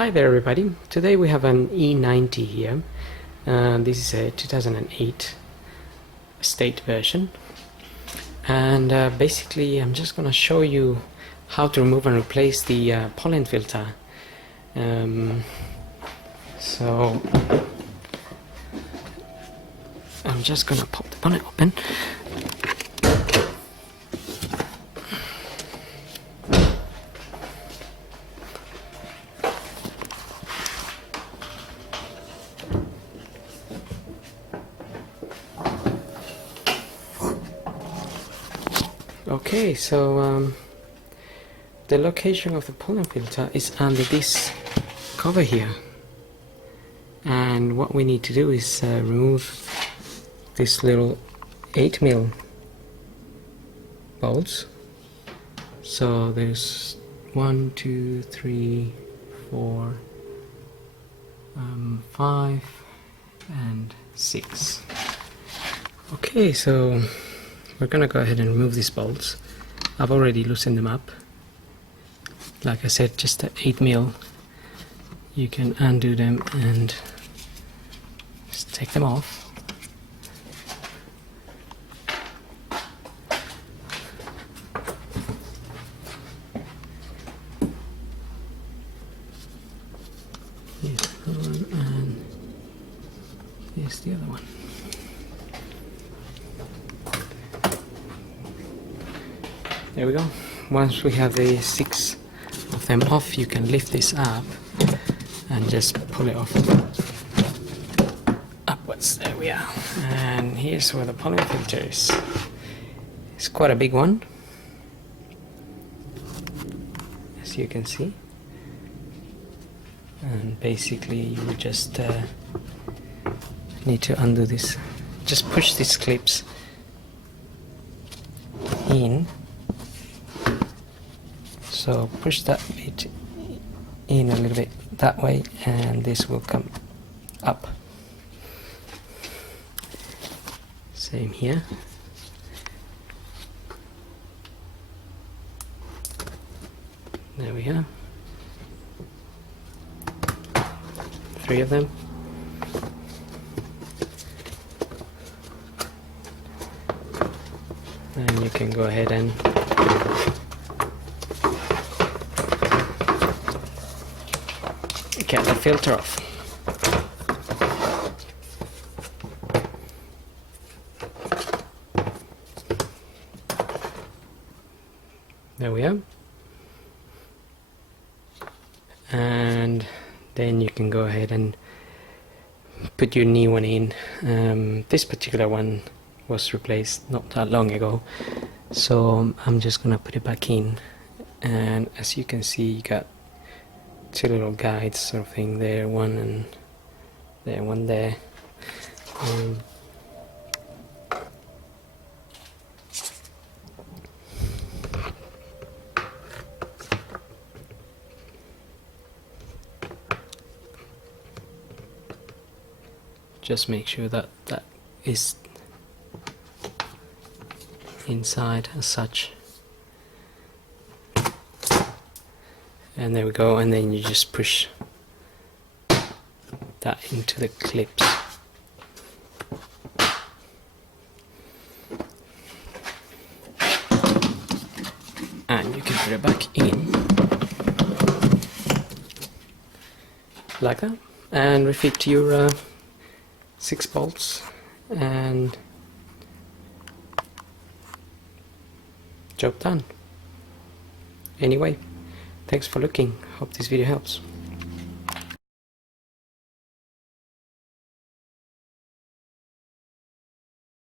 Hi there everybody, today we have an e90 here. This is a 2008 state version, and basically I'm just gonna show you how to remove and replace the pollen filter. So I'm just gonna pop the bonnet open. Okay, so the location of the pollen filter is under this cover here, and what we need to do is remove this little 8mm bolts. So there's 1, 2, 3, 4, 5 and 6. Okay, so we're gonna go ahead and remove these bolts. I've already loosened them up. Like I said, just 8mm. You can undo them and just take them off. Here's one and here's the other one. There we go. Once we have the 6 of them off, you can lift this up and just pull it off upwards. There we are. And here's where the pollen filter is. It's quite a big one, as you can see. And basically you would just need to undo this. Just push these clips in. So push that bit in a little bit that way, and this will come up. Same here. There we go. 3 of them. And you can go ahead and get the filter off. There we are. And then you can go ahead and put your new one in. This particular one was replaced not that long ago, so I'm just gonna put it back in. And as you can see, you got 2 little guides sort of thing there, one and there, one there. Just make sure that that is inside as such. And there we go, and then you just push that into the clips. And you can put it back in like that, and refit your 6 bolts, and job done. Anyway, thanks for looking. Hope this video helps.